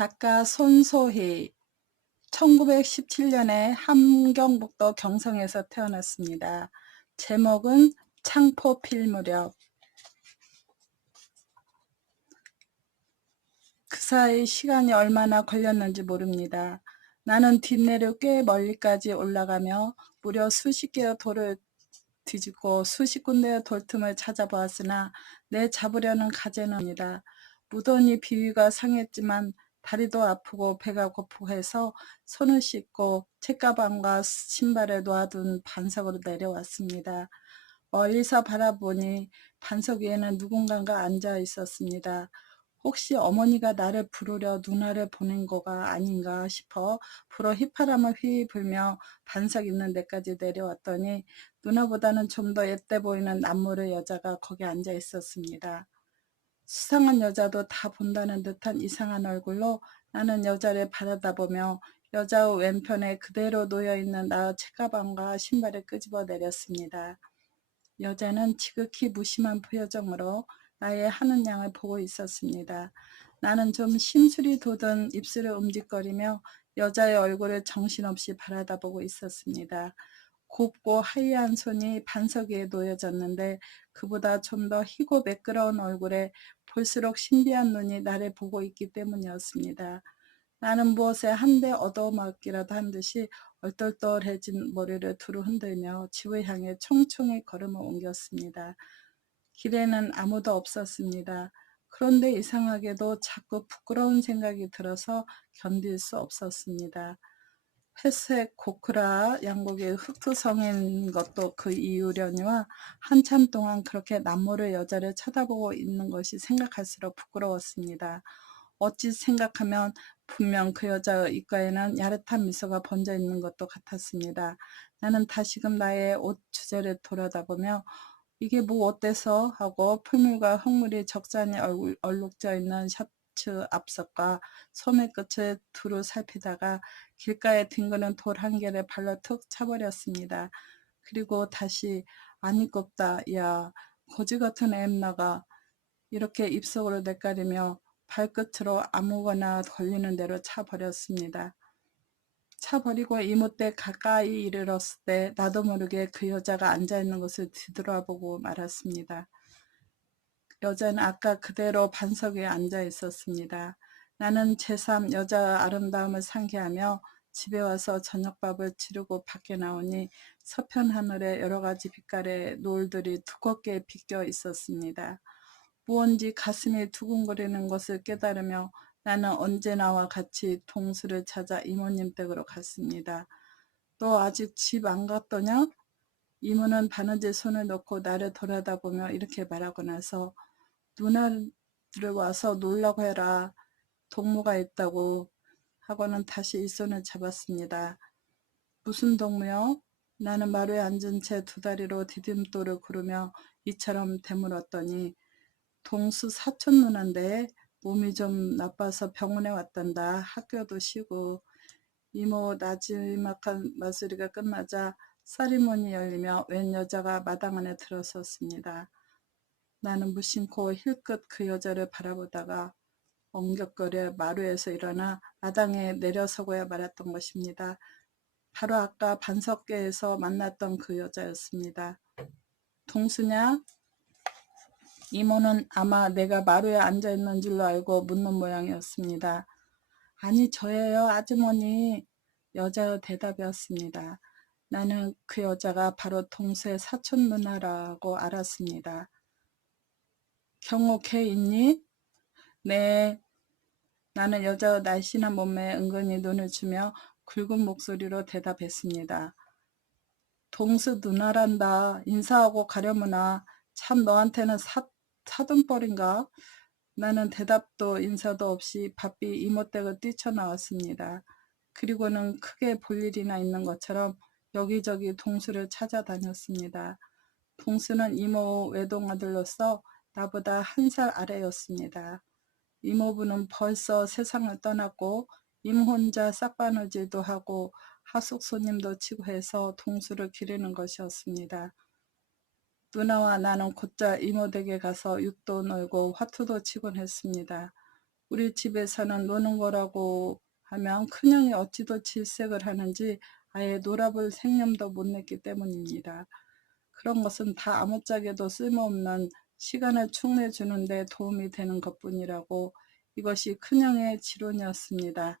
작가 손소희 1917년에 함경북도 경성에서 태어났습니다. 제목은 창포 필 무렵. 그 사이 시간이 얼마나 걸렸는지 모릅니다. 나는 뒷내로 꽤 멀리까지 올라가며 무려 수십 개의 돌을 뒤집고 수십 군데의 돌틈을 찾아보았으나 내 잡으려는 가재는 없습니다. 무더니 비위가 상했지만 다리도 아프고 배가 고프고 해서 손을 씻고 책가방과 신발을 놓아둔 반석으로 내려왔습니다. 멀리서 바라보니 반석 위에는 누군가가 앉아 있었습니다. 혹시 어머니가 나를 부르려 누나를 보낸 거가 아닌가 싶어 불어 휘파람을 휘휘 불며 반석 있는 데까지 내려왔더니 누나보다는 좀 더 옛돼 보이는 남모르 여자가 거기 앉아 있었습니다. 수상한 여자도 다 본다는 듯한 이상한 얼굴로 나는 여자를 바라다보며 여자의 왼편에 그대로 놓여있는 나의 책가방과 신발을 끄집어 내렸습니다. 여자는 지극히 무심한 표정으로 나의 하는 양을 보고 있었습니다. 나는 좀 심술이 돋은 입술을 움직거리며 여자의 얼굴을 정신없이 바라다보고 있었습니다. 곱고 하얀 손이 반석 위에 놓여졌는데 그보다 좀 더 희고 매끄러운 얼굴에 볼수록 신비한 눈이 나를 보고 있기 때문이었습니다. 나는 무엇에 한 대 얻어맞기라도 한 듯이 얼떨떨해진 머리를 두루 흔들며 집을 향해 총총히 걸음을 옮겼습니다. 길에는 아무도 없었습니다. 그런데 이상하게도 자꾸 부끄러운 생각이 들어서 견딜 수 없었습니다. 회색 고크라 양복이 흑투성인 것도 그 이유려니와 한참 동안 그렇게 남모를 여자를 쳐다보고 있는 것이 생각할수록 부끄러웠습니다. 어찌 생각하면 분명 그 여자의 입가에는 야릇한 미소가 번져 있는 것도 같았습니다. 나는 다시금 나의 옷 주제를 돌아다보며 이게 뭐 어때서? 하고 풀물과 흙물이 적잖이 얼룩져 있는 셔츠 앞석과 소매 끝을 두루 살피다가 길가에 뒹구는 돌 한 개를 발로 툭 차버렸습니다. 그리고 다시 아니 꼽다 야 거지 같은 엠나가 이렇게 입속으로 내까리며 발끝으로 아무거나 걸리는 대로 차버렸습니다. 차버리고 이못대 가까이 이르렀을 때 나도 모르게 그 여자가 앉아있는 것을 뒤돌아보고 말았습니다. 여자는 아까 그대로 반석 위에 앉아 있었습니다. 나는 제3 여자의 아름다움을 상기하며 집에 와서 저녁밥을 치르고 밖에 나오니 서편 하늘에 여러 가지 빛깔의 노을들이 두껍게 비껴 있었습니다. 무언지 가슴이 두근거리는 것을 깨달으며 나는 언제나와 같이 동수를 찾아 이모님 댁으로 갔습니다. 너 아직 집 안 갔더냐? 이모는 바느질 손을 놓고 나를 돌아다보며 이렇게 말하고 나서 누나를 와서 놀라고 해라. 동무가 있다고 하고는 다시 이 손을 잡았습니다. 무슨 동무요? 나는 마루에 앉은 채 두 다리로 디딤돌을 구르며 이처럼 되물었더니 동수 사촌 누나인데 몸이 좀 나빠서 병원에 왔단다. 학교도 쉬고. 이모 나지막한 마수리가 끝나자 쌀이문이 열리며 웬 여자가 마당 안에 들어섰습니다. 나는 무심코 힐끗 그 여자를 바라보다가 엉격거려 마루에서 일어나 마당에 내려서고야 말았던 것입니다. 바로 아까 반석계에서 만났던 그 여자였습니다. 동수냐? 이모는 아마 내가 마루에 앉아있는 줄로 알고 묻는 모양이었습니다. 아니 저예요 아주머니. 여자의 대답이었습니다. 나는 그 여자가 바로 동수의 사촌 누나라고 알았습니다. 경호 걔 있니? 네. 나는 여자의 날씬한 몸매에 은근히 눈을 주며 굵은 목소리로 대답했습니다. 동수 누나란다. 인사하고 가려무나. 참 너한테는 사돈뻘인가? 나는 대답도 인사도 없이 바삐 이모댁을 뛰쳐나왔습니다. 그리고는 크게 볼 일이나 있는 것처럼 여기저기 동수를 찾아다녔습니다. 동수는 이모 외동아들로서 나보다 한 살 아래였습니다. 이모부는 벌써 세상을 떠났고 임혼자 싹바느질도 하고 하숙 손님도 치고 해서 동수를 기르는 것이었습니다. 누나와 나는 곧잘 이모 댁에 가서 육도 놀고 화투도 치곤 했습니다. 우리 집에서는 노는 거라고 하면 큰형이 어찌도 질색을 하는지 아예 놀아볼 생념도 못 냈기 때문입니다. 그런 것은 다 아무짝에도 쓸모없는 시간을 축내주는 데 도움이 되는 것뿐이라고 이것이 큰형의 지론이었습니다.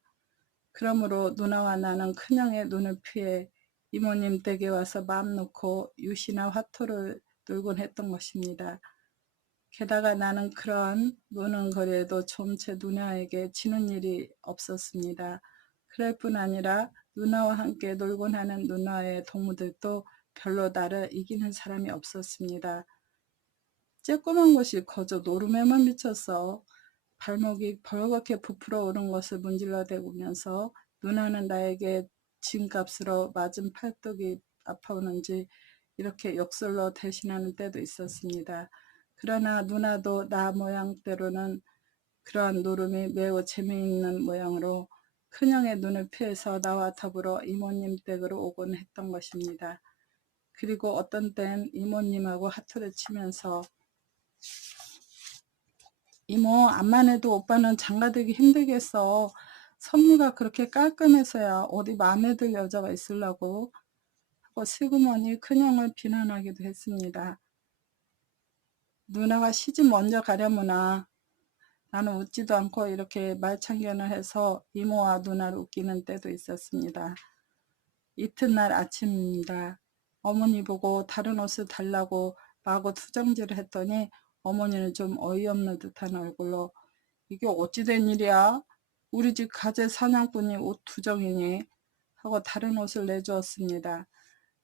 그러므로 누나와 나는 큰형의 눈을 피해 이모님 댁에 와서 마음 놓고 유시나 화토를 놀곤 했던 것입니다. 게다가 나는 그러한 노는 거리에도 좀채 누나에게 지는 일이 없었습니다. 그럴 뿐 아니라 누나와 함께 놀곤 하는 누나의 동무들도 별로 나를 이기는 사람이 없었습니다. 쬐꼬만 것이 거저 노름에만 미쳤어. 발목이 벌겋게 부풀어 오른 것을 문질러 대면서 누나는 나에게 진값으로 맞은 팔뚝이 아파오는지 이렇게 욕설로 대신하는 때도 있었습니다. 그러나 누나도 나 모양대로는 그러한 노름이 매우 재미있는 모양으로 큰형의 눈을 피해서 나와 더불어 이모님 댁으로 오곤 했던 것입니다. 그리고 어떤 땐 이모님하고 하토를 치면서 이모, 암만 해도 오빠는 장가들기 힘들겠어. 선미가 그렇게 깔끔해서야 어디 마음에 들 여자가 있으려고 하고 슬그머니 큰형을 비난하기도 했습니다. 누나가 시집 먼저 가려무나. 나는 웃지도 않고 이렇게 말참견을 해서 이모와 누나를 웃기는 때도 있었습니다. 이튿날 아침입니다. 어머니 보고 다른 옷을 달라고 마구 투정질을 했더니 어머니는 좀 어이없는 듯한 얼굴로 이게 어찌 된 일이야? 우리 집 가재 사냥꾼이 옷 투정이니? 하고 다른 옷을 내주었습니다.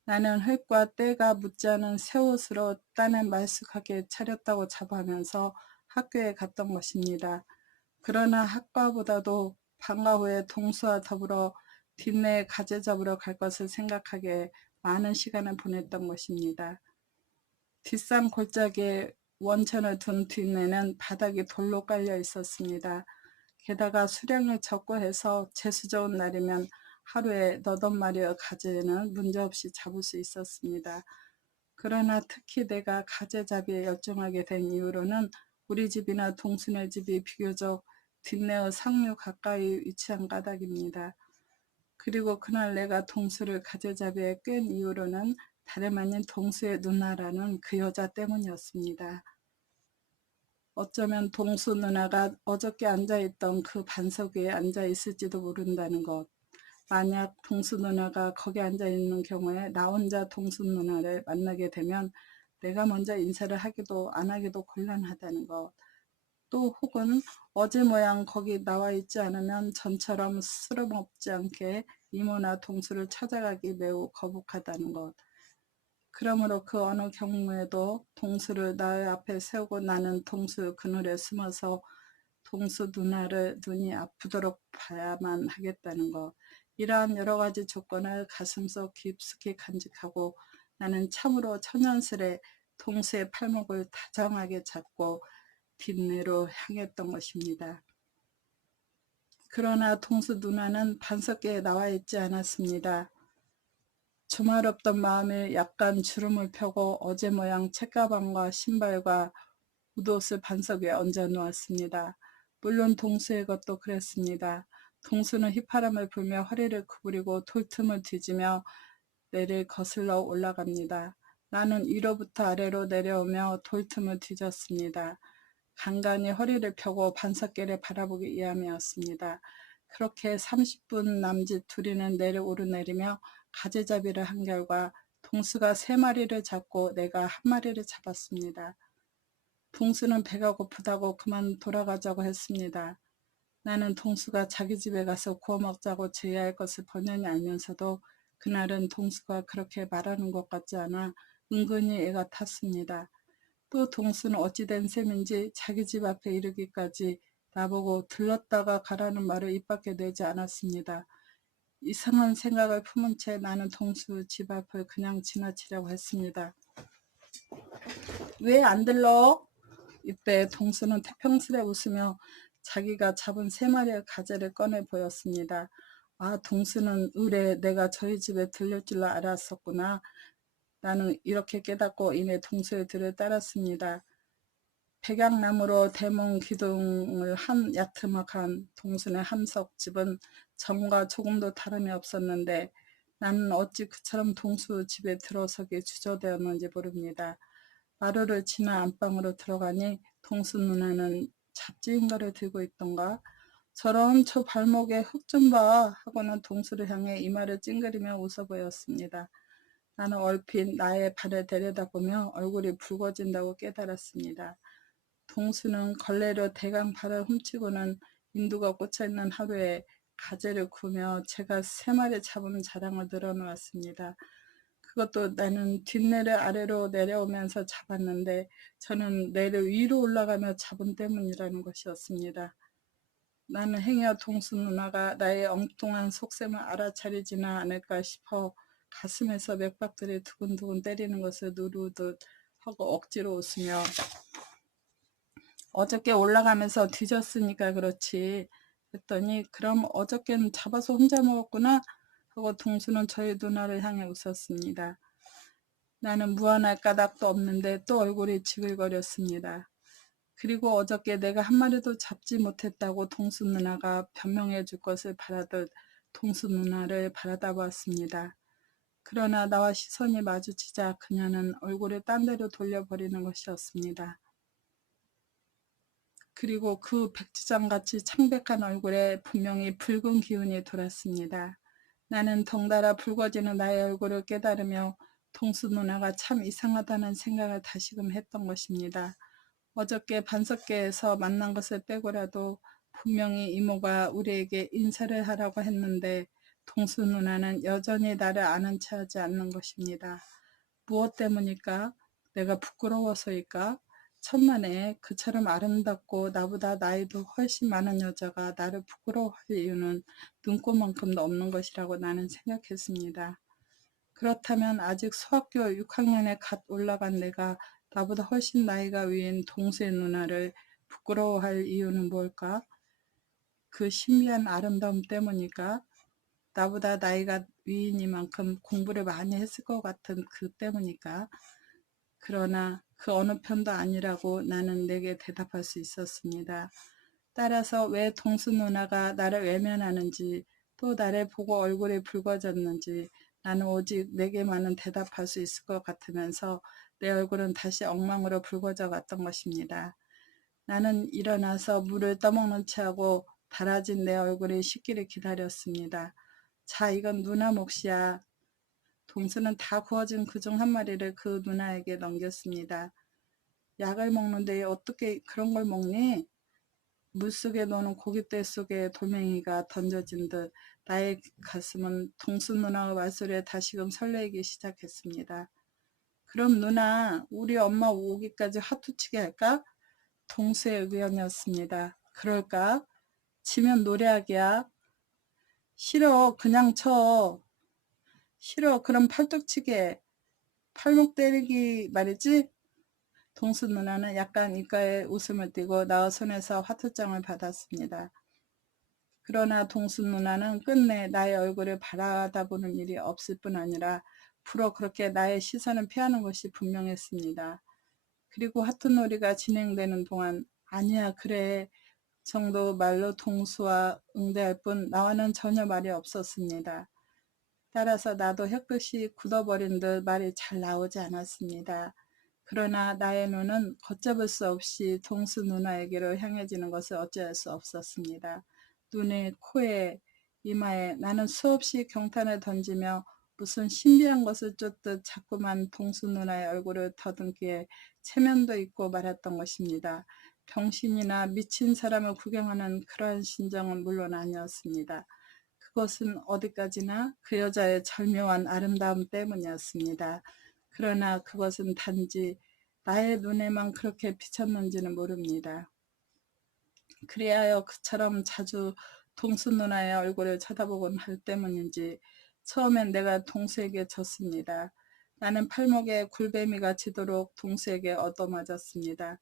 나는 흙과 때가 묻지 않은 새 옷으로 딴에 말쑥하게 차렸다고 자부하면서 학교에 갔던 것입니다. 그러나 학과보다도 방과 후에 동수와 더불어 뒷내에 가재 잡으러 갈 것을 생각하기에 많은 시간을 보냈던 것입니다. 뒷산 골짜기에 원천을 둔 뒷내는 바닥이 돌로 깔려 있었습니다. 게다가 수량이 적고 해서 재수 좋은 날이면 하루에 8마리의 가재는 문제없이 잡을 수 있었습니다. 그러나 특히 내가 가재잡이에 열중하게 된 이유로는 우리 집이나 동순의 집이 비교적 뒷내의 상류 가까이 위치한 까닭입니다. 그리고 그날 내가 동수를 가재잡이에 끈 이유로는 다름 아닌 동수의 누나라는 그 여자 때문이었습니다. 어쩌면 동수 누나가 어저께 앉아있던 그 반석 위에 앉아있을지도 모른다는 것. 만약 동수 누나가 거기 앉아있는 경우에 나 혼자 동수 누나를 만나게 되면 내가 먼저 인사를 하기도 안 하기도 곤란하다는 것. 또 혹은 어제 모양 거기 나와 있지 않으면 전처럼 스름없지 않게 이모나 동수를 찾아가기 매우 거북하다는 것. 그러므로 그 어느 경우에도 동수를 나의 앞에 세우고 나는 동수 그늘에 숨어서 동수 누나를 눈이 아프도록 봐야만 하겠다는 것. 이러한 여러 가지 조건을 가슴속 깊숙이 간직하고 나는 참으로 천연스레 동수의 팔목을 다정하게 잡고 뒷내로 향했던 것입니다. 그러나 동수 누나는 반석계에 나와 있지 않았습니다. 조마롭던 마음에 약간 주름을 펴고 어제 모양 책가방과 신발과 웃옷을 반석 위에 얹어 놓았습니다. 물론 동수의 것도 그랬습니다. 동수는 휘파람을 불며 허리를 구부리고 돌틈을 뒤지며 내를 거슬러 올라갑니다. 나는 위로부터 아래로 내려오며 돌틈을 뒤졌습니다. 간간히 허리를 펴고 반석계를 바라보기 위함이었습니다. 그렇게 30분 남짓 둘이는 내려 오르내리며 가재잡이를 한 결과 동수가 3마리를 잡고 내가 1마리를 잡았습니다. 동수는 배가 고프다고 그만 돌아가자고 했습니다. 나는 동수가 자기 집에 가서 구워 먹자고 제의할 것을 번연히 알면서도 그날은 동수가 그렇게 말하는 것 같지 않아 은근히 애가 탔습니다. 또 동수는 어찌된 셈인지 자기 집 앞에 이르기까지 나보고 들렀다가 가라는 말을 입 밖에 내지 않았습니다. 이상한 생각을 품은 채 나는 동수 집 앞을 그냥 지나치려고 했습니다. 왜 안 들러? 이때 동수는 태평스레 웃으며 자기가 잡은 3마리의 가재를 꺼내 보였습니다. 아, 동수는 의뢰 내가 저희 집에 들릴 줄 알았었구나. 나는 이렇게 깨닫고 이내 동수의 뒤를 따랐습니다. 백약나무로 대문 기둥을 한 야트막한 동순의 함석집은 전과 조금도 다름이 없었는데 나는 어찌 그처럼 동수 집에 들어서기 주저되었는지 모릅니다. 마루를 지나 안방으로 들어가니 동수 누나는 잡지인가를 들고 있던가 저런 저 발목에 흙 좀 봐 하고는 동수를 향해 이마를 찡그리며 웃어 보였습니다. 나는 얼핏 나의 발을 내려다보며 얼굴이 붉어진다고 깨달았습니다. 동수는 걸레로 대강 발을 훔치고는 인두가 꽂혀있는 하루에 가재를 구우며 제가 3마리 잡은 자랑을 늘어놓았습니다. 그것도 나는 뒷내를 아래로 내려오면서 잡았는데 저는 내를 위로 올라가며 잡은 때문이라는 것이었습니다. 나는 행여 동수 누나가 나의 엉뚱한 속셈을 알아차리지는 않을까 싶어 가슴에서 맥박들이 두근두근 때리는 것을 누르듯 하고 억지로 웃으며 어저께 올라가면서 뒤졌으니까 그렇지 했더니 그럼 어저께는 잡아서 혼자 먹었구나 하고 동수는 저희 누나를 향해 웃었습니다. 나는 무안할 까닭도 없는데 또 얼굴이 지글거렸습니다. 그리고 어저께 내가 한 마리도 잡지 못했다고 동수 누나가 변명해 줄 것을 바라듯 동수 누나를 바라다 보았습니다. 그러나 나와 시선이 마주치자 그녀는 얼굴을 딴 데로 돌려버리는 것이었습니다. 그리고 그 백지장같이 창백한 얼굴에 분명히 붉은 기운이 돌았습니다. 나는 덩달아 붉어지는 나의 얼굴을 깨달으며 동수 누나가 참 이상하다는 생각을 다시금 했던 것입니다. 어저께 반석계에서 만난 것을 빼고라도 분명히 이모가 우리에게 인사를 하라고 했는데 동수 누나는 여전히 나를 아는 체 하지 않는 것입니다. 무엇 때문일까? 내가 부끄러워서일까? 천만에 그처럼 아름답고 나보다 나이도 훨씬 많은 여자가 나를 부끄러워할 이유는 눈꼽만큼도 없는 것이라고 나는 생각했습니다. 그렇다면 아직 소학교 6학년에 갓 올라간 내가 나보다 훨씬 나이가 위인 동수의 누나를 부끄러워할 이유는 뭘까? 그 신비한 아름다움 때문일까? 나보다 나이가 위이니만큼 공부를 많이 했을 것 같은 그 때문일까? 그러나 그 어느 편도 아니라고 나는 내게 대답할 수 있었습니다. 따라서 왜 동수 누나가 나를 외면하는지 또 나를 보고 얼굴이 붉어졌는지 나는 오직 내게만은 대답할 수 있을 것 같으면서 내 얼굴은 다시 엉망으로 붉어져 갔던 것입니다. 나는 일어나서 물을 떠먹는 체하고 달아진 내 얼굴이 식기를 기다렸습니다. 자, 이건 누나 몫이야. 동수는 다 구워진 그중 한 마리를 그 누나에게 넘겼습니다. 약을 먹는데 어떻게 그런 걸 먹니? 물속에 노는 고깃대 속에 돌멩이가 던져진 듯 나의 가슴은 동수 누나의 말소리에 다시금 설레기 시작했습니다. 그럼 누나, 우리 엄마 오기까지 화투치게 할까? 동수의 의견이었습니다. 그럴까? 지면 노래하기야. 싫어, 그냥 쳐. 싫어, 그럼 팔뚝치게. 팔목 때리기 말이지? 동수 누나는 약간 입가에 웃음을 띠고 나의 손에서 화투장을 받았습니다. 그러나 동수 누나는 끝내 나의 얼굴을 바라다보는 일이 없을 뿐 아니라 불어 그렇게 나의 시선을 피하는 것이 분명했습니다. 그리고 화투놀이가 진행되는 동안 아니야 그래 정도 말로 동수와 응대할 뿐 나와는 전혀 말이 없었습니다. 따라서 나도 혀끝이 굳어버린 듯 말이 잘 나오지 않았습니다. 그러나 나의 눈은 걷잡을 수 없이 동수 누나에게로 향해지는 것을 어찌할 수 없었습니다. 눈에, 코에, 이마에 나는 수없이 경탄을 던지며 무슨 신비한 것을 쫓듯 자꾸만 동수 누나의 얼굴을 더듬기에 체면도 있고 말았던 것입니다. 병신이나 미친 사람을 구경하는 그러한 심정은 물론 아니었습니다. 그것은 어디까지나 그 여자의 절묘한 아름다움 때문이었습니다. 그러나 그것은 단지 나의 눈에만 그렇게 비쳤는지는 모릅니다. 그리하여 그처럼 자주 동수 누나의 얼굴을 쳐다보곤 할 때문인지 처음엔 내가 동수에게 졌습니다. 나는 팔목에 굴뱀이가 지도록 동수에게 얻어맞았습니다.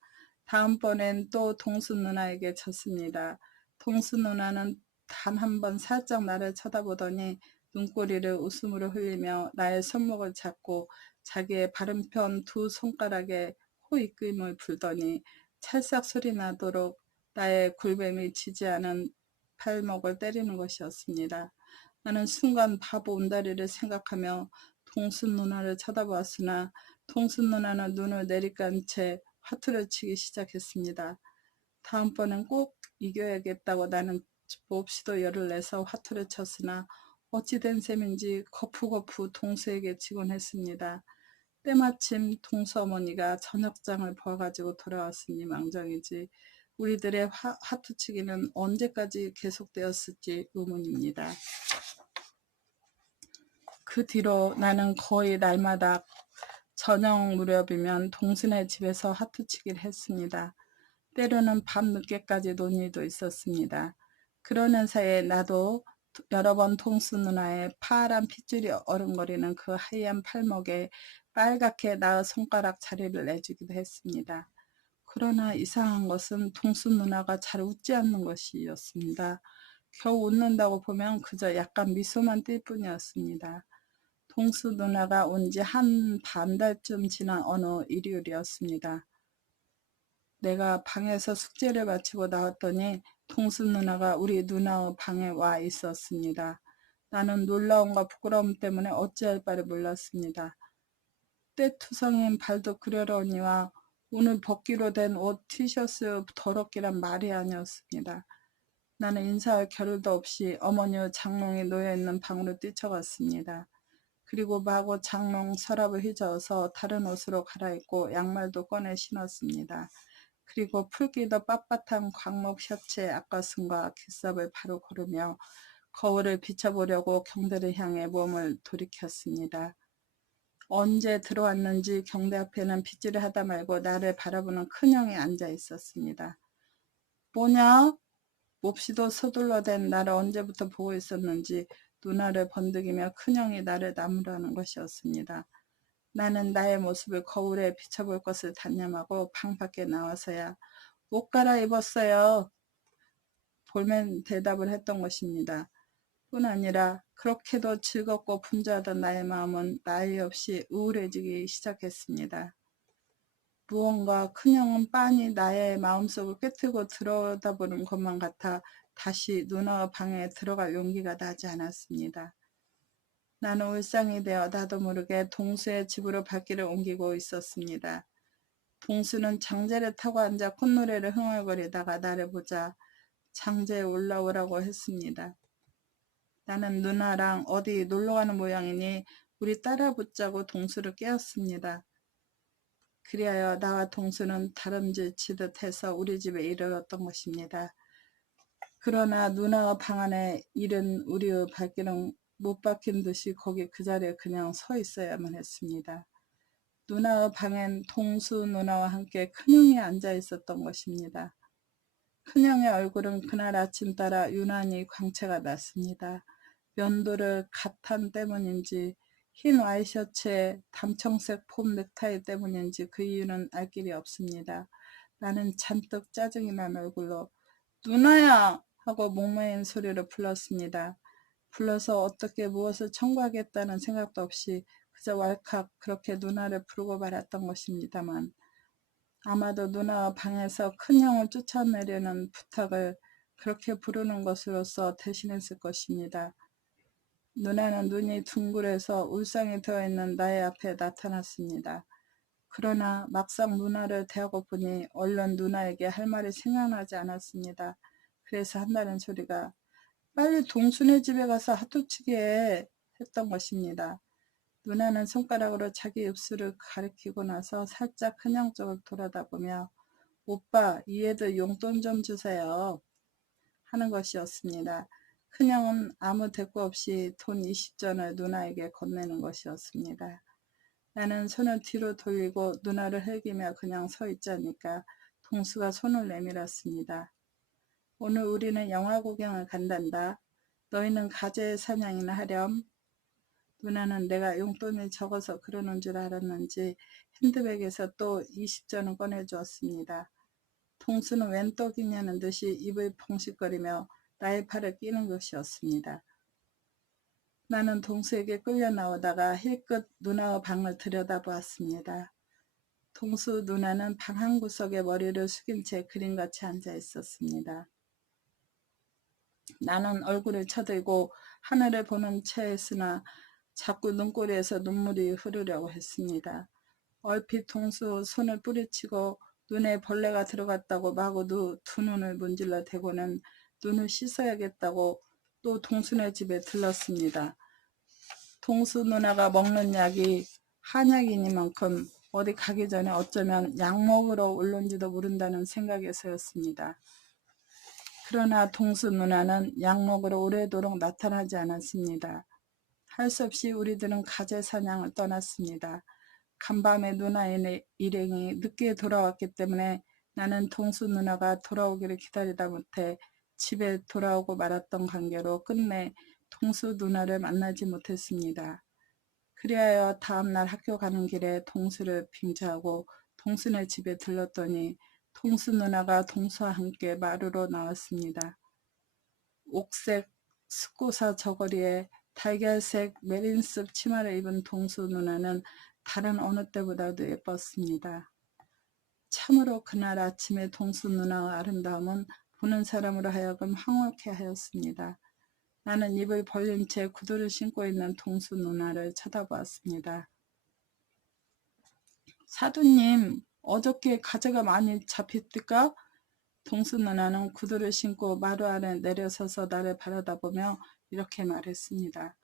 다음번엔 또 동수 누나에게 졌습니다. 동수 누나는 단 한 번 살짝 나를 쳐다보더니 눈꼬리를 웃음으로 흘리며 나의 손목을 잡고 자기의 바른편 두 손가락에 코입김을 불더니 찰싹 소리 나도록 나의 굴뱀이 지지하는 발목을 때리는 것이었습니다. 나는 순간 바보 온다리를 생각하며 동순 누나를 쳐다보았으나 동순 누나는 눈을 내리깐 채 화투를 치기 시작했습니다. 다음번엔 꼭 이겨야겠다고 나는 몹시도 열을 내서 화투를 쳤으나 어찌 된 셈인지 거푸거푸 동수에게 지곤 했습니다. 때마침 동수 어머니가 저녁장을 봐가지고 돌아왔으니 망정이지 우리들의 화투치기는 언제까지 계속되었을지 의문입니다. 그 뒤로 나는 거의 날마다 저녁 무렵이면 동순의 집에서 화투치기를 했습니다. 때로는 밤늦게까지 논 일도 있었습니다. 그러는 사이에 나도 여러 번 동수 누나의 파란 핏줄이 어른거리는 그 하얀 팔목에 빨갛게 나의 손가락 자리를 내주기도 했습니다. 그러나 이상한 것은 동수 누나가 잘 웃지 않는 것이었습니다. 겨우 웃는다고 보면 그저 약간 미소만 띌 뿐이었습니다. 동수 누나가 온 지 한 반달쯤 지난 어느 일요일이었습니다. 내가 방에서 숙제를 마치고 나왔더니 동수 누나가 우리 누나의 방에 와 있었습니다. 나는 놀라움과 부끄러움 때문에 어찌할 바를 몰랐습니다. 때투성인 발도 그려러니와 오늘 벗기로 된 옷 티셔츠 더럽기란 말이 아니었습니다. 나는 인사할 겨를도 없이 어머니의 장롱이 놓여있는 방으로 뛰쳐갔습니다. 그리고 마구 장롱 서랍을 휘저어서 다른 옷으로 갈아입고 양말도 꺼내 신었습니다. 그리고 풀기도 빳빳한 광목 셔츠의 앞가슴과 귓삽을 바로 고르며 거울을 비춰보려고 경대를 향해 몸을 돌이켰습니다. 언제 들어왔는지 경대 앞에는 빗질을 하다 말고 나를 바라보는 큰형이 앉아 있었습니다. 뭐냐? 몹시도 서둘러댄 나를 언제부터 보고 있었는지 누나를 번득이며 큰형이 나를 나무라는 것이었습니다. 나는 나의 모습을 거울에 비춰볼 것을 단념하고 방 밖에 나와서야 옷 갈아입었어요. 볼멘 대답을 했던 것입니다. 뿐 아니라 그렇게도 즐겁고 분주하던 나의 마음은 나이 없이 우울해지기 시작했습니다. 무언가 큰형은 빤히 나의 마음속을 꿰뚫고 들여다보는 것만 같아 다시 누나의 방에 들어갈 용기가 나지 않았습니다. 나는 울상이 되어 나도 모르게 동수의 집으로 발길을 옮기고 있었습니다. 동수는 장제를 타고 앉아 콧노래를 흥얼거리다가 나를 보자 장제에 올라오라고 했습니다. 나는 누나랑 어디 놀러가는 모양이니 우리 따라 붙자고 동수를 깨웠습니다. 그리하여 나와 동수는 다름질치듯 해서 우리 집에 이르렀던 것입니다. 그러나 누나의 방 안에 이른 우리의 발길은 못 박힌 듯이 거기 그 자리에 그냥 서 있어야만 했습니다. 누나의 방엔 동수 누나와 함께 큰형이 앉아 있었던 것입니다. 큰형의 얼굴은 그날 아침 따라 유난히 광채가 났습니다. 면도를 갓한 때문인지 흰 와이셔츠에 담청색 폼 넥타이 때문인지 그 이유는 알 길이 없습니다. 나는 잔뜩 짜증이 난 얼굴로 누나야! 하고 목매인 소리로 불렀습니다. 불러서 어떻게 무엇을 청구하겠다는 생각도 없이 그저 왈칵 그렇게 누나를 부르고 말았던 것입니다만 아마도 누나가 방에서 큰형을 쫓아내려는 부탁을 그렇게 부르는 것으로서 대신했을 것입니다. 누나는 눈이 둥글해서 울상이 되어있는 나의 앞에 나타났습니다. 그러나 막상 누나를 대하고 보니 얼른 누나에게 할 말이 생각나지 않았습니다. 그래서 한다는 소리가 빨리 동순의 집에 가서 화투치게 해 했던 것입니다. 누나는 손가락으로 자기 입술을 가리키고 나서 살짝 큰형 쪽을 돌아다보며 오빠 이 애들 용돈 좀 주세요 하는 것이었습니다. 큰형은 아무 대꾸 없이 돈 20전을 누나에게 건네는 것이었습니다. 나는 손을 뒤로 돌리고 누나를 흘기며 그냥 서 있자니까 동수가 손을 내밀었습니다. 오늘 우리는 영화 구경을 간단다. 너희는 가재 사냥이나 하렴. 누나는 내가 용돈이 적어서 그러는 줄 알았는지 핸드백에서 또 20전을 꺼내주었습니다. 동수는 웬 떡이냐는 듯이 입을 벙실거리며 나의 팔을 끼는 것이었습니다. 나는 동수에게 끌려 나오다가 힐끗 누나의 방을 들여다보았습니다. 동수 누나는 방 한 구석에 머리를 숙인 채 그림같이 앉아 있었습니다. 나는 얼굴을 쳐들고 하늘을 보는 채였으나 자꾸 눈꼬리에서 눈물이 흐르려고 했습니다. 얼핏 동수 손을 뿌리치고 눈에 벌레가 들어갔다고 마구 두 눈을 문질러 대고는 눈을 씻어야겠다고 또 동수네 집에 들렀습니다. 동수 누나가 먹는 약이 한약이니만큼 어디 가기 전에 어쩌면 약 먹으러 올는지도 모른다는 생각에서였습니다. 그러나 동수 누나는 약 먹으러 오래도록 나타나지 않았습니다. 할 수 없이 우리들은 가재 사냥을 떠났습니다. 간밤에 누나의 일행이 늦게 돌아왔기 때문에 나는 동수 누나가 돌아오기를 기다리다 못해 집에 돌아오고 말았던 관계로 끝내 동수 누나를 만나지 못했습니다. 그리하여 다음날 학교 가는 길에 동수를 빙자하고 동수네 집에 들렀더니 동수 누나가 동수와 함께 마루로 나왔습니다. 옥색 숫고사 저고리에 달걀색 메린습 치마를 입은 동수 누나는 다른 어느 때보다도 예뻤습니다. 참으로 그날 아침에 동수 누나의 아름다움은 보는 사람으로 하여금 황홀케 하였습니다. 나는 입을 벌린 채 구두를 신고 있는 동수 누나를 쳐다보았습니다. 사두님, 어저께 가재가 많이 잡혔을까? 동수 누나는 구두를 신고 마루 아래 내려서서 나를 바라다보며 이렇게 말했습니다.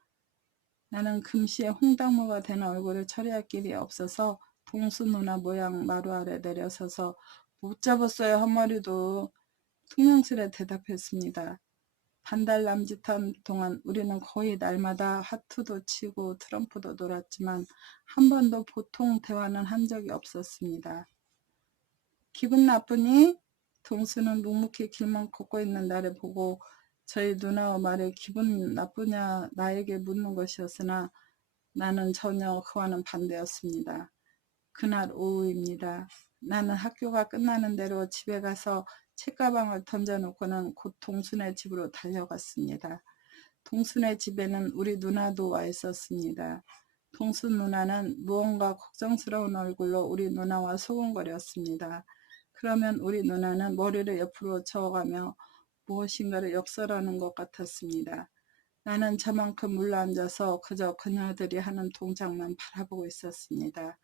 나는 금시에 홍당무가 된 얼굴을 처리할 길이 없어서 동수 누나 모양 마루 아래 내려서서 못 잡았어요 한 마리도 퉁명스레 대답했습니다. 반달 남짓한 동안 우리는 거의 날마다 하투도 치고 트럼프도 놀았지만 한 번도 보통 대화는 한 적이 없었습니다. 기분 나쁘니? 동수는 묵묵히 길만 걷고 있는 나를 보고 저희 누나의 말에 기분 나쁘냐 나에게 묻는 것이었으나 나는 전혀 그와는 반대였습니다. 그날 오후입니다. 나는 학교가 끝나는 대로 집에 가서 책가방을 던져놓고는 곧 동순의 집으로 달려갔습니다. 동순의 집에는 우리 누나도 와 있었습니다. 동순 누나는 무언가 걱정스러운 얼굴로 우리 누나와 소곤거렸습니다. 그러면 우리 누나는 머리를 옆으로 저어가며 무엇인가를 역설하는 것 같았습니다. 나는 저만큼 물러앉아서 그저 그녀들이 하는 동작만 바라보고 있었습니다.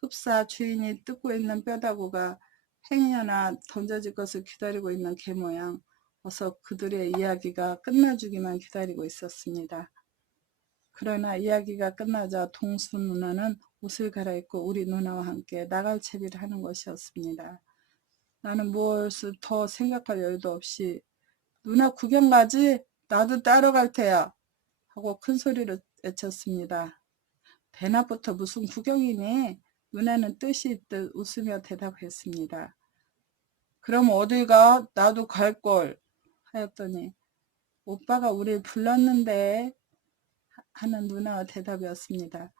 흡사 주인이 뜯고 있는 뼈다구가 행여나 던져질 것을 기다리고 있는 개 모양. 어서 그들의 이야기가 끝나주기만 기다리고 있었습니다. 그러나 이야기가 끝나자 동수 누나는 옷을 갈아입고 우리 누나와 함께 나갈 채비를 하는 것이었습니다. 나는 무엇을 더 생각할 여유도 없이 누나 구경 가지? 나도 따라갈 테야 하고 큰 소리로 외쳤습니다. 배낮부터 무슨 구경이니? 누나는 뜻이 있듯 웃으며 대답했습니다. 그럼 어딜 가? 나도 갈걸 하였더니 오빠가 우릴 불렀는데 하는 누나의 대답이었습니다.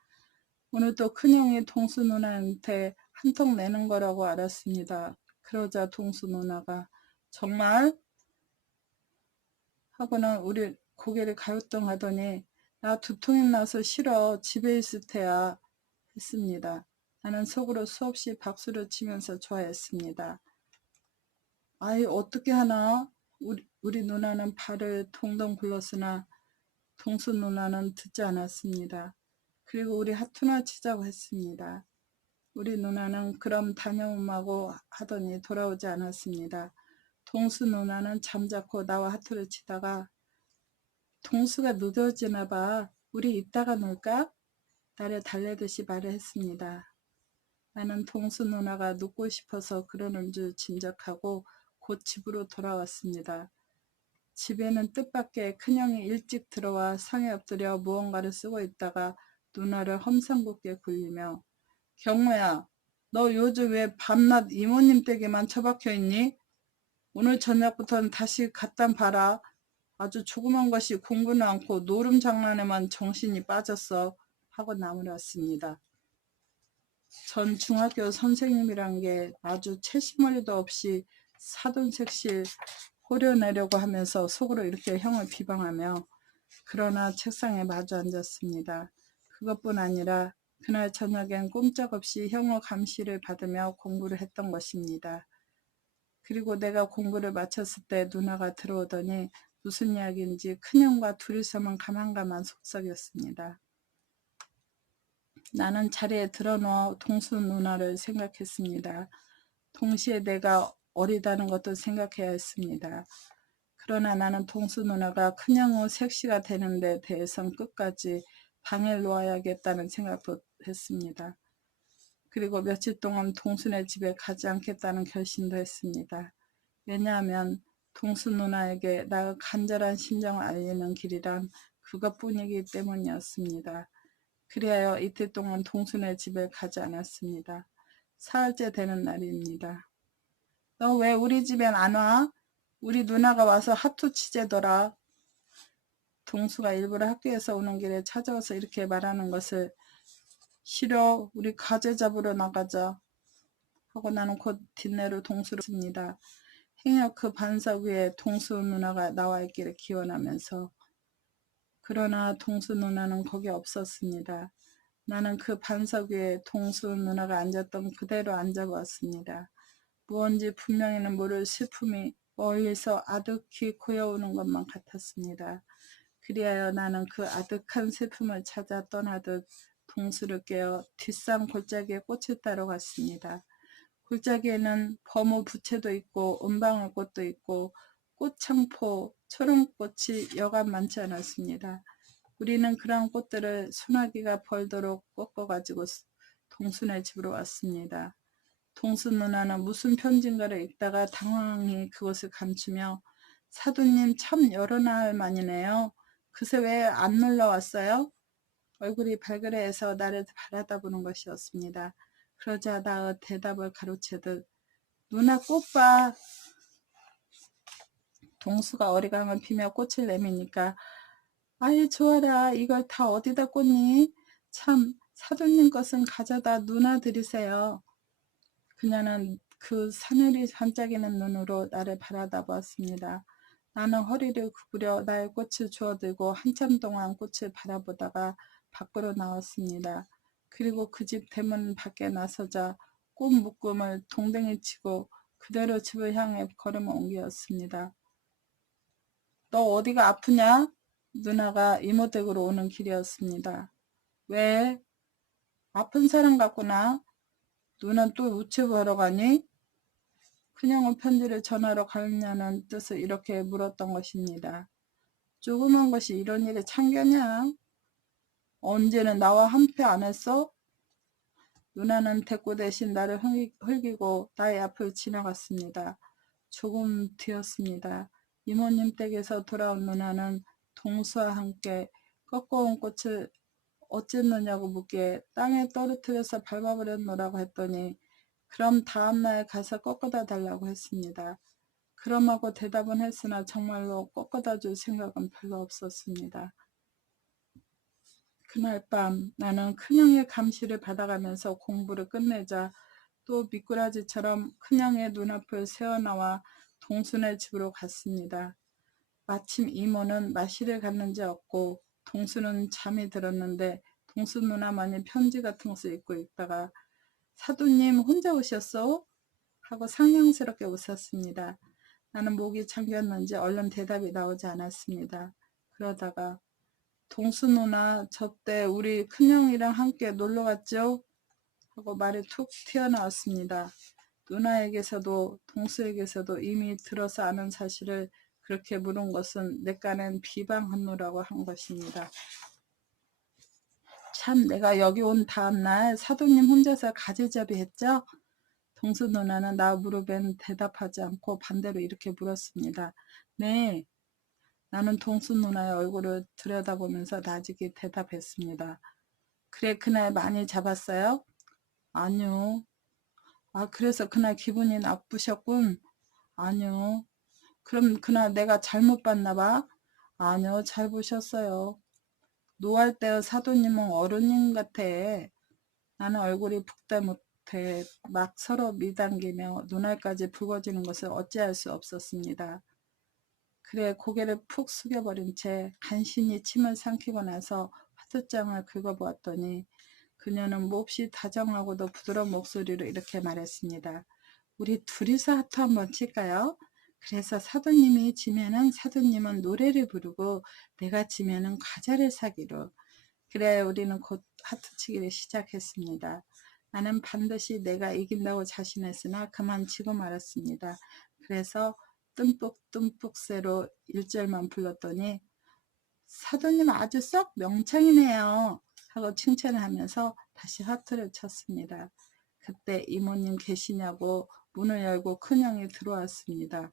오늘 또 큰형이 동수 누나한테 한턱 내는 거라고 알았습니다. 그러자 동수 누나가 정말? 하고는 우리 고개를 가요동하더니 나 두통이 나서 싫어 집에 있을 테야 했습니다. 나는 속으로 수없이 박수를 치면서 좋아했습니다. 아이 어떻게 하나? 우리 누나는 발을 동동 굴렀으나 동수 누나는 듣지 않았습니다. 그리고 우리 하투나 치자고 했습니다. 우리 누나는 그럼 다녀오마고 하더니 돌아오지 않았습니다. 동수 누나는 잠자코 나와 하투를 치다가 동수가 늦어지나 봐. 우리 이따가 놀까? 나를 달래듯이 말을 했습니다. 나는 동수 누나가 눕고 싶어서 그러는 줄 짐작하고 곧 집으로 돌아왔습니다. 집에는 뜻밖의 큰형이 일찍 들어와 상에 엎드려 무언가를 쓰고 있다가 누나를 험상궂게 굴리며 경모야, 너 요즘 왜 밤낮 이모님 댁에만 처박혀 있니? 오늘 저녁부터는 다시 갖다 봐라. 아주 조그만 것이 공부는 않고 노름 장난에만 정신이 빠졌어 하고 나무랐습니다. 전 중학교 선생님이란 게 아주 채심머리도 없이 사돈색실 호려내려고 하면서 속으로 이렇게 형을 비방하며 그러나 책상에 마주 앉았습니다. 그것뿐 아니라 그날 저녁엔 꼼짝없이 형의 감시를 받으며 공부를 했던 것입니다. 그리고 내가 공부를 마쳤을 때 누나가 들어오더니 무슨 이야기인지 큰형과 둘이서만 가만가만 속삭였습니다. 나는 자리에 드러누워 동수 누나를 생각했습니다. 동시에 내가 어리다는 것도 생각해야 했습니다. 그러나 나는 동수 누나가 큰형의 색시가 되는 데 대해선 끝까지 방해를 놓아야겠다는 생각도 했습니다. 그리고 며칠 동안 동수네 집에 가지 않겠다는 결심도 했습니다. 왜냐하면 동수 누나에게 나의 간절한 심정을 알리는 길이란 그것뿐이기 때문이었습니다. 그리하여 이틀 동안 동수네 집에 가지 않았습니다. 사흘째 되는 날입니다. 너 왜 우리 집엔 안 와? 우리 누나가 와서 하투 치재더라. 동수가 일부러 학교에서 오는 길에 찾아와서 이렇게 말하는 것을 싫어. 우리 가재 잡으러 나가자. 하고 나는 곧 뒷내로 동수를 씁니다. 행여 그 반석 위에 동수 누나가 나와 있기를 기원하면서. 그러나 동수 누나는 거기 없었습니다. 나는 그 반석 위에 동수 누나가 앉았던 그대로 앉아보았습니다. 무언지 분명히는 모를 슬픔이 멀리서 아득히 고여오는 것만 같았습니다. 그리하여 나는 그 아득한 슬픔을 찾아 떠나듯 동수를 깨어 뒷산 골짜기에 꽃을 따러 갔습니다. 골짜기에는 버무 부채도 있고 은방울꽃도 있고 꽃창포, 초롱꽃이 여간 많지 않았습니다. 우리는 그런 꽃들을 소나기가 벌도록 꺾어가지고 동수네 집으로 왔습니다. 동수 누나는 무슨 편지인가를 읽다가 당황히 그것을 감추며 사돈님 참 여러 날 만이네요. 그새 왜 안 놀러 왔어요? 얼굴이 발그레해서 나를 바라다보는 것이었습니다. 그러자 나의 대답을 가로채듯 누나 꽃 봐. 동수가 어리광을 피며 꽃을 내미니까 아이 좋아라. 이걸 다 어디다 꽂니? 참 사돈님 것은 가져다 누나 드리세요. 그녀는 그 사늘이 반짝이는 눈으로 나를 바라다보았습니다. 나는 허리를 구부려 나의 꽃을 주워들고 한참 동안 꽃을 바라보다가 밖으로 나왔습니다. 그리고 그 집 대문 밖에 나서자 꽃 묶음을 동댕이 치고 그대로 집을 향해 걸음을 옮겼습니다. 너 어디가 아프냐? 누나가 이모댁으로 오는 길이었습니다. 왜? 아픈 사람 같구나. 누나는 또 우체부하러 가니? 큰형은 편지를 전하러 가느냐는 뜻을 이렇게 물었던 것입니다. 조그만 것이 이런 일에 참견이야. 언제는 나와 한패 안 했어? 누나는 대꾸 대신 나를 흘기고 나의 앞을 지나갔습니다. 조금 뒤였습니다. 이모님 댁에서 돌아온 누나는 동수와 함께 꺾어온 꽃을 어쨌느냐고 묻기에 땅에 떨어뜨려서 밟아버렸노라고 했더니 그럼 다음날 가서 꺾어다 달라고 했습니다. 그럼 하고 대답은 했으나 정말로 꺾어다 줄 생각은 별로 없었습니다. 그날 밤 나는 큰형의 감시를 받아가면서 공부를 끝내자 또 미꾸라지처럼 큰형의 눈앞을 새어나와 동순의 집으로 갔습니다. 마침 이모는 마실을 갔는지 없고 동수는 잠이 들었는데 동수 누나만이 편지 같은 것을 읽고 있다가 사돈님 혼자 오셨어? 하고 상냥스럽게 웃었습니다. 나는 목이 잠겼는지 얼른 대답이 나오지 않았습니다. 그러다가 동수 누나 저때 우리 큰형이랑 함께 놀러 갔죠? 하고 말이 툭 튀어나왔습니다. 누나에게서도 동수에게서도 이미 들어서 아는 사실을 그렇게 물은 것은 내간엔 비방한노라고 한 것입니다. 참 내가 여기 온 다음날 사돈님 혼자서 가지잡이 했죠? 동수 누나는 나 무릎엔 대답하지 않고 반대로 이렇게 물었습니다. 네. 나는 동수 누나의 얼굴을 들여다보면서 나직이 대답했습니다. 그래 그날 많이 잡았어요? 아니요. 아 그래서 그날 기분이 나쁘셨군? 아니요. 그럼 그날 내가 잘못 봤나 봐? 아니요. 잘 보셨어요. 노할 때의 사돈님은 어른님 같아. 나는 얼굴이 붓다 못해 막 서로 미당기며 눈알까지 붉어지는 것을 어찌할 수 없었습니다. 그래 고개를 푹 숙여버린 채 간신히 침을 삼키고 나서 화투장을 긁어보았더니 그녀는 몹시 다정하고도 부드러운 목소리로 이렇게 말했습니다. 우리 둘이서 하트 한번 칠까요? 그래서 사도님이 지면은 사도님은 노래를 부르고 내가 지면은 과자를 사기로. 그래 우리는 곧 하트치기를 시작했습니다. 나는 반드시 내가 이긴다고 자신했으나 그만 지고 말았습니다. 그래서 뜸뿍뜸뿍새로 1절만 불렀더니 사도님 아주 썩 명창이네요 하고 칭찬을 하면서 다시 하트를 쳤습니다. 그때 이모님 계시냐고 문을 열고 큰형이 들어왔습니다.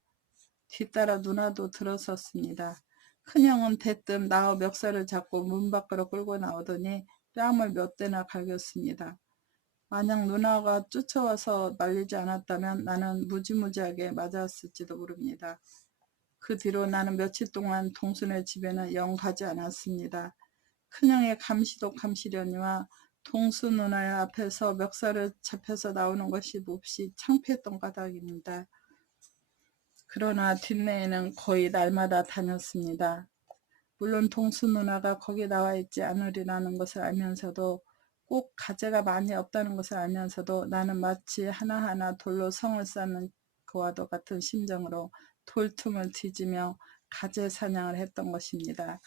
뒤따라 누나도 들어섰습니다. 큰형은 대뜸 나와 멱살을 잡고 문 밖으로 끌고 나오더니 뺨을 몇 대나 갈겼습니다. 만약 누나가 쫓아와서 말리지 않았다면 나는 무지무지하게 맞았을지도 모릅니다. 그 뒤로 나는 며칠 동안 동순의 집에는 영 가지 않았습니다. 큰형의 감시도 감시려니와 동수 누나의 앞에서 멱살을 잡혀서 나오는 것이 몹시 창피했던 까닭입니다. 그러나 뒷내에는 거의 날마다 다녔습니다. 물론 동수 누나가 거기 나와 있지 않으리라는 것을 알면서도 꼭 가재가 많이 없다는 것을 알면서도 나는 마치 하나하나 돌로 성을 쌓는 그와도 같은 심정으로 돌틈을 뒤지며 가재 사냥을 했던 것입니다.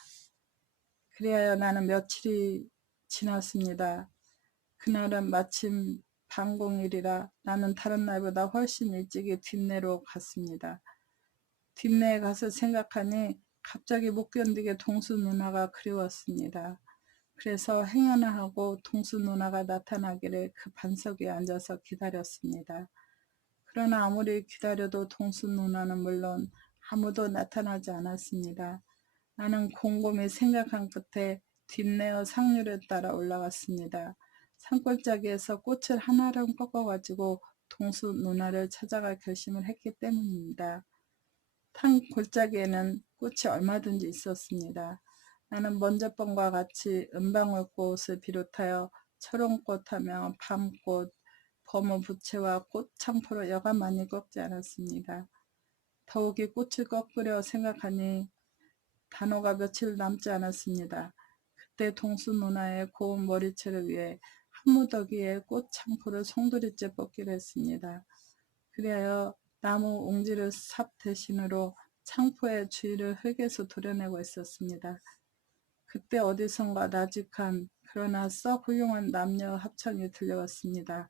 그리하여 나는 며칠이 지났습니다. 그날은 마침 반공일이라 나는 다른 날보다 훨씬 일찍이 뒷내로 갔습니다. 뒷내에 가서 생각하니 갑자기 못 견디게 동수 누나가 그리웠습니다. 그래서 행여나 하고 동수 누나가 나타나기를 그 반석 위에 앉아서 기다렸습니다. 그러나 아무리 기다려도 동수 누나는 물론 아무도 나타나지 않았습니다. 나는 곰곰이 생각한 끝에 뒷내어 상류를 따라 올라갔습니다. 산골짜기에서 꽃을 하나를 꺾어가지고 동수 누나를 찾아갈 결심을 했기 때문입니다. 산 골짜기에는 꽃이 얼마든지 있었습니다. 나는 먼저번과 같이 은방울꽃을 비롯하여 초롱꽃하며 밤꽃, 범어부채와 꽃창포를 여간 많이 꺾지 않았습니다. 더욱이 꽃을 꺾으려 생각하니 단오가 며칠 남지 않았습니다. 그때 동수 누나의 고운 머리채를 위해 한 무더기의 꽃창포를 송두리째 뽑기로 했습니다. 그리하여 나무 옹지를 삽 대신으로 창포의 주위를 흙에서 도려내고 있었습니다. 그때 어디선가 나직한 그러나 썩 훌륭한 남녀 합창이 들려왔습니다.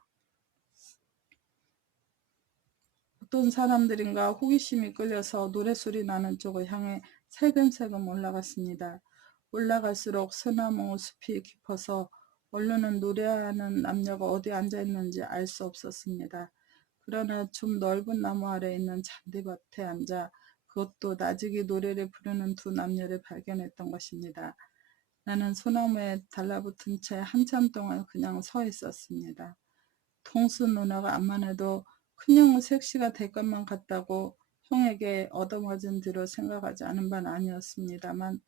어떤 사람들인가 호기심이 끌려서 노랫소리 나는 쪽을 향해 살금살금 올라갔습니다. 올라갈수록 소나무 숲이 깊어서 원래는 노래하는 남녀가 어디 앉아있는지 알 수 없었습니다. 그러나 좀 넓은 나무 아래 있는 잔디밭에 앉아 그것도 나직이 노래를 부르는 두 남녀를 발견했던 것입니다. 나는 소나무에 달라붙은 채 한참 동안 그냥 서 있었습니다. 동수 누나가 암만 해도 큰형은 색시가 될 것만 같다고 형에게 얻어맞은 뒤로 생각하지 않은 바는 아니었습니다만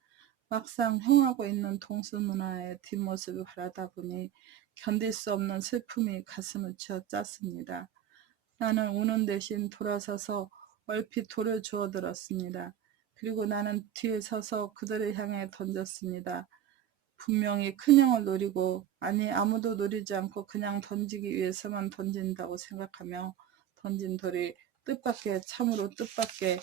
막상 형하고 있는 동수 누나의 뒷모습을 바라다 보니 견딜 수 없는 슬픔이 가슴을 쥐어짰습니다. 나는 우는 대신 돌아서서 얼핏 돌을 주워들었습니다. 그리고 나는 뒤에 서서 그들을 향해 던졌습니다. 분명히 큰형을 노리고 아니 아무도 노리지 않고 그냥 던지기 위해서만 던진다고 생각하며 던진 돌이 뜻밖의 참으로 뜻밖의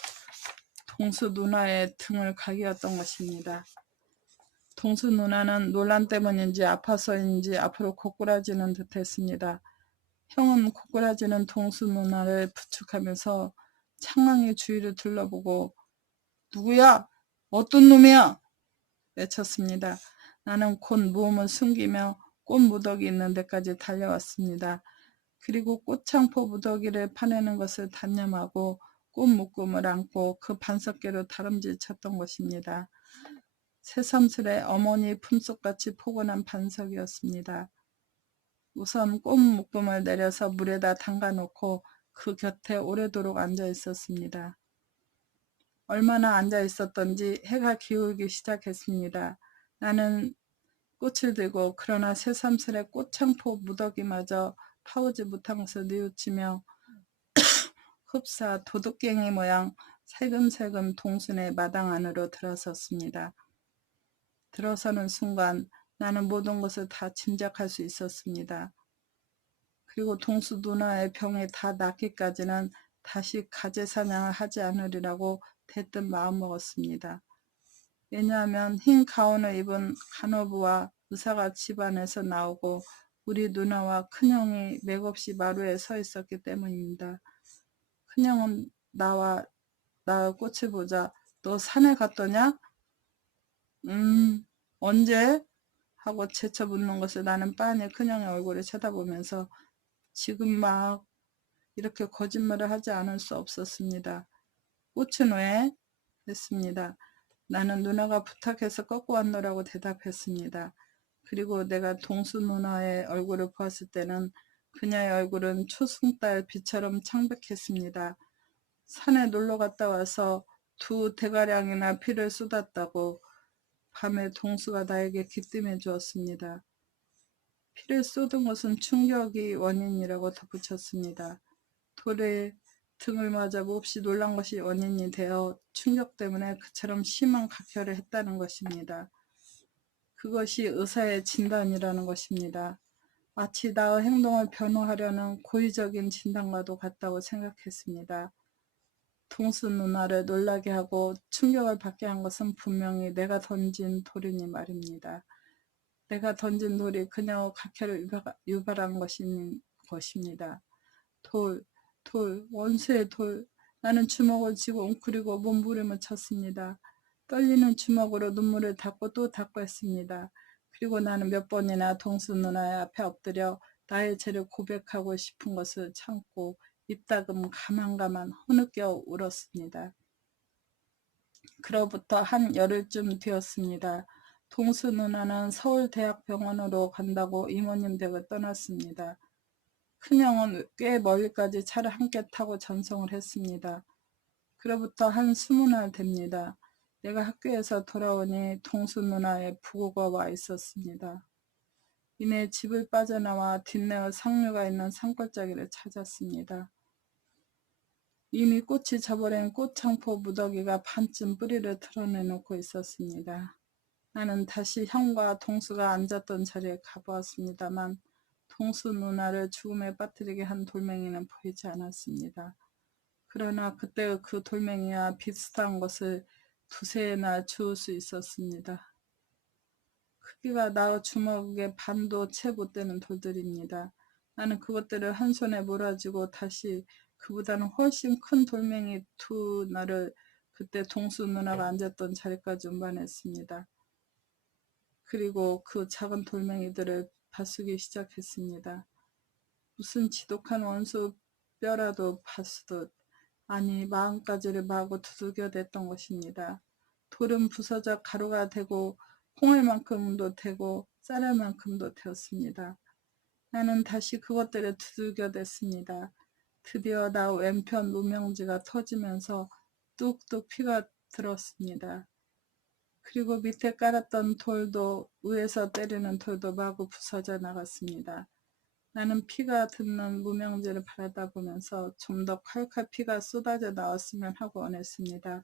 동수 누나의 등을 각이었던 것입니다. 동수 누나는 논란 때문인지 아파서인지 앞으로 고꾸라지는 듯했습니다. 형은 고꾸라지는 동수 누나를 부축하면서 창랑이 주위를 둘러보고 누구야? 어떤 놈이야? 외쳤습니다. 나는 곧 몸을 숨기며 꽃 무더기 있는 데까지 달려왔습니다. 그리고 꽃창포 무더기를 파내는 것을 단념하고 꽃 묶음을 안고 그 반석계로 다름질 쳤던 것입니다. 새삼스레 어머니 품속같이 포근한 반석이었습니다. 우선 꽃 묶음을 내려서 물에다 담가놓고 그 곁에 오래도록 앉아 있었습니다. 얼마나 앉아 있었던지 해가 기울기 시작했습니다. 나는 꽃을 들고 그러나 새삼스레 꽃창포 무더기마저 파오지 못한 것을 뉘우치며 흡사 도둑갱이 모양 살금살금 동순의 마당 안으로 들어섰습니다. 들어서는 순간 나는 모든 것을 다 짐작할 수 있었습니다. 그리고 동수 누나의 병이 다 낫기까지는 다시 가재 사냥을 하지 않으리라고 대뜸 마음먹었습니다. 왜냐하면 흰 가운을 입은 간호부와 의사가 집안에서 나오고 우리 누나와 큰형이 맥없이 마루에 서 있었기 때문입니다. 큰형은 나와 꽃을 보자 너 산에 갔더냐? 언제? 하고 재쳐 묻는 것을 나는 빤히 큰형의 얼굴을 쳐다보면서 지금 막 이렇게 거짓말을 하지 않을 수 없었습니다. 꽃은 왜? 했습니다. 나는 누나가 부탁해서 꺾고 왔노라고 대답했습니다. 그리고 내가 동수 누나의 얼굴을 보았을 때는 그녀의 얼굴은 초승달 빛처럼 창백했습니다. 산에 놀러 갔다 와서 2대가량이나 피를 쏟았다고 밤에 동수가 나에게 기뜸해 주었습니다. 피를 쏟은 것은 충격이 원인이라고 덧붙였습니다. 돌에 등을 맞아 몹시 놀란 것이 원인이 되어 충격 때문에 그처럼 심한 각혈을 했다는 것입니다. 그것이 의사의 진단이라는 것입니다. 마치 나의 행동을 변호하려는 고의적인 진단과도 같다고 생각했습니다. 동수 누나를 놀라게 하고 충격을 받게 한 것은 분명히 내가 던진 돌이니 말입니다. 내가 던진 돌이 그녀의 각혈을 유발한 것입니다. 돌, 원수의 돌. 나는 주먹을 쥐고 웅크리고 몸부림을 쳤습니다. 떨리는 주먹으로 눈물을 닦고 또 닦고 했습니다. 그리고 나는 몇 번이나 동수 누나의 앞에 엎드려 나의 죄를 고백하고 싶은 것을 참고 입다금 가만가만 흐느껴 울었습니다. 그로부터 한 열흘쯤 되었습니다. 동수 누나는 서울대학병원으로 간다고 이모님 댁을 떠났습니다. 큰형은 꽤 멀리까지 차를 함께 타고 전송을 했습니다. 그로부터 한 20날 됩니다. 내가 학교에서 돌아오니 동수 누나의 부고가 와 있었습니다. 이내 집을 빠져나와 뒷내의 상류가 있는 산골짜기를 찾았습니다. 이미 꽃이 져버린 꽃창포 무더기가 반쯤 뿌리를 드러내놓고 있었습니다. 나는 다시 형과 동수가 앉았던 자리에 가보았습니다만 동수 누나를 죽음에 빠뜨리게 한 돌멩이는 보이지 않았습니다. 그러나 그때의 그 돌멩이와 비슷한 것을 2~3나 주울 수 있었습니다. 크기가 나의 주먹의 반도 채 못 되는 돌들입니다. 나는 그것들을 한 손에 몰아쥐고 다시 그보다는 훨씬 큰 돌멩이 2나를 그때 동수 누나가 앉았던 자리까지 운반했습니다. 그리고 그 작은 돌멩이들을 파수기 시작했습니다. 무슨 지독한 원수 뼈라도 파수듯 아니 마음가지를 마구 두들겨댔던 것입니다. 돌은 부서져 가루가 되고 콩알만큼도 되고 쌀알만큼도 되었습니다. 나는 다시 그것들을 두들겨댔습니다. 드디어 나 왼편 무명지가 터지면서 뚝뚝 피가 들었습니다. 그리고 밑에 깔았던 돌도 위에서 때리는 돌도 마구 부서져 나갔습니다. 나는 피가 듬는 무명지를 바라다보면서 좀 더 칼칼 피가 쏟아져 나왔으면 하고 원했습니다.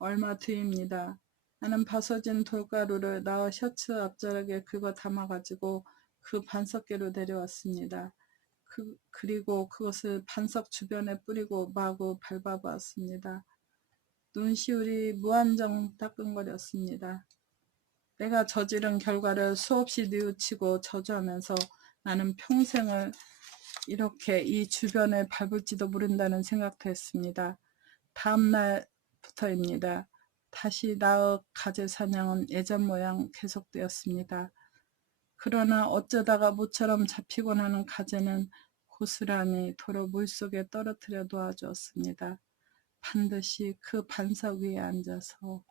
얼마 뒤입니다. 나는 바서진 돌가루를 나의 셔츠 앞자락에 긁어 담아가지고 그 반석계로 내려왔습니다. 그리고 그것을 반석 주변에 뿌리고 마구 밟아보았습니다. 눈시울이 무한정 따끔거렸습니다. 내가 저지른 결과를 수없이 뉘우치고 저주하면서 나는 평생을 이렇게 이 주변을 밟을지도 모른다는 생각도 했습니다. 다음 날부터입니다. 다시 나의 가재 사냥은 예전 모양 계속되었습니다. 그러나 어쩌다가 모처럼 잡히곤 하는 가재는 고스란히 도로 물속에 떨어뜨려 놓아주었습니다. 반드시 그 반석 위에 앉아서